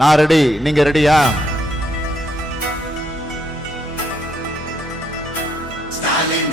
நான் ரெடி. நீங்க ரெடியா? ஸ்டாலின்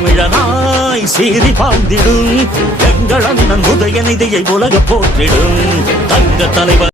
தமிழனாய் சீறி பாய்ந்திடும் எங்கள் அண்ணன் உதயநிதியை உலக போற்றிடும். தங்க தலைவர்